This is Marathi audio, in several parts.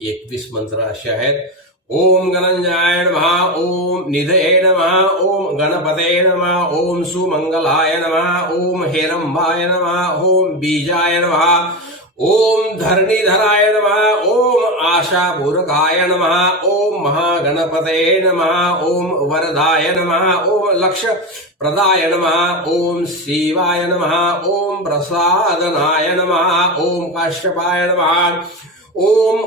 21 मंत्र असे आहेत. ओम गणंजाय नमः, ओम निधये नमः, ओम गणपते नमः, ओम सुमंगलाय नमः, ओम हेरंबाय नमः, ओम बीजाय नमः, ओम धरणीधराय नमः, ओम आशापूरकाय नमः, ओम महागणपते नमः, ओम वरदाय नमः, ओम लक्ष प्रदाय नमः, ओम शिवाय नमः, ओम प्रसादनाय नमः, ओम काश्यपाय नमः, ओम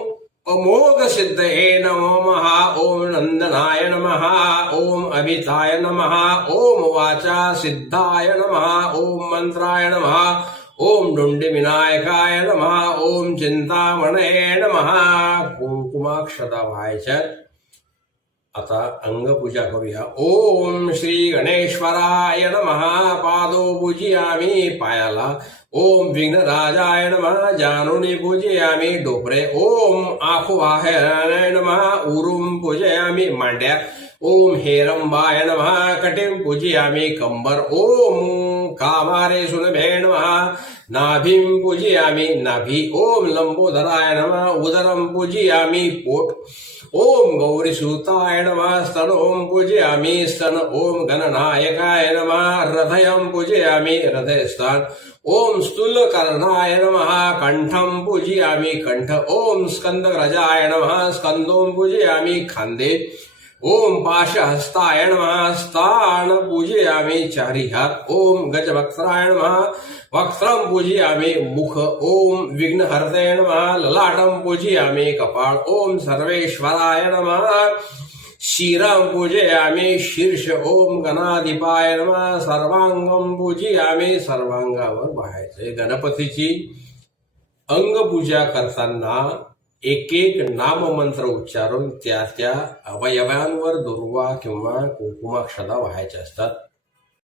अमोघ सिद्धये नमः, ओम नंदनाय नमः, ओम अभिताय नमः, ओम वाचा सिद्धाय नमः, ओम मंत्राय नमः, ओम डुंडी विनायकाय नमः, ओम चिंतामणये नमः. कुंकुमाक्षता व्हायच्या. आता अंगपूजा करूया. ओम श्री गणेश्वराय नमः, पादो पूजयामी पायाला. ओम विघ्नराजाय नमः, जानुनी पूजयामी डोपरे. ओम आखुवाहनाय नमः, उरुम पूजयामी मांड्या. ओम हेरंबाय नमः, कटिं पूजयामी कंबर. ओम कामारे सुनभे नमः, नाभिं पूजयामी नाभि. ओम लंबोदराय नमः, उदरं पूजयामी पोट. ओम गौरीसूताय नमः, स्तनों पूजयामी स्तन. ओम गणनायकाय नमः, हृदयं पूजयामी हृदयस्थान. ओम स्थूलकर्णाय नमः, कंठं पूजयामी कंठ. ओम स्कंदग्रजाय नमः, स्कंदों पूजयामी खांदे. ओम पाशहस्ताय नमः, स्थान पूजयामी चारी हात. ओम गजवक्त्राय नमः, वक्त्रं पूजयामी मुख. ओम विघ्नहर्ते नमः, ललाटं पूजयामी कपाळ. ओम सर्वेश्वराय नमः, शिरं पूजयामी शीर्ष. ओम गणाधिपाय नमः, सर्वांगं पूजयामी. सर्वांगावर बाहायचे. गणपतीची अंगपूजा करताना एक एक नाममंत्र उच्चारून त्या त्या अवयवांवर दुर्वा किंवा कुंकुमाक्षता व्हायच्या असतात.